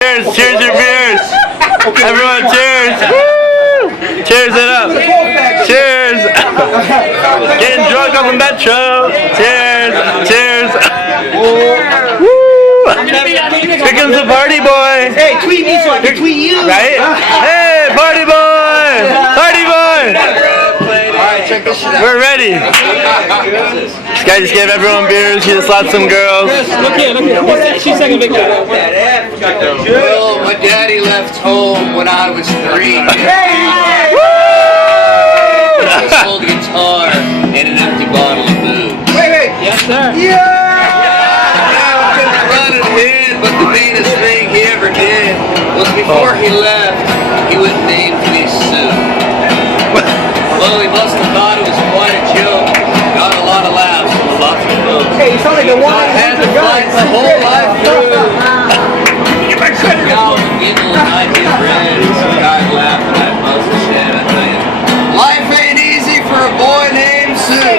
Cheers, cheers your beers. Everyone, cheers. Woo! Cheers it up. Cheers. Getting drunk on the metro. Cheers, cheers. Woo! Here comes the party boy. Hey, tweet me so I can tweet you. Right? Hey, party boy! Party boy! Check this shit out. We're ready. This guy just gave everyone beers. He just slapped some girls. Look here. She's taking a big picture. Well, my daddy left home when I was 3. He sold a guitar and an empty bottle of booze. Wait. Yes, sir. Running in, but the meanest thing he ever did was before he left, he went and named me Sue. Well, he must have thought it was quite a joke. Got a lot of laughs from lots of folks. Hey, you sound like a one. I had to fight the whole life through. Some gal would giggle and I'd get red, and some guy would laugh and I'd bust a shed. I tell you, life ain't easy for a boy named Sue.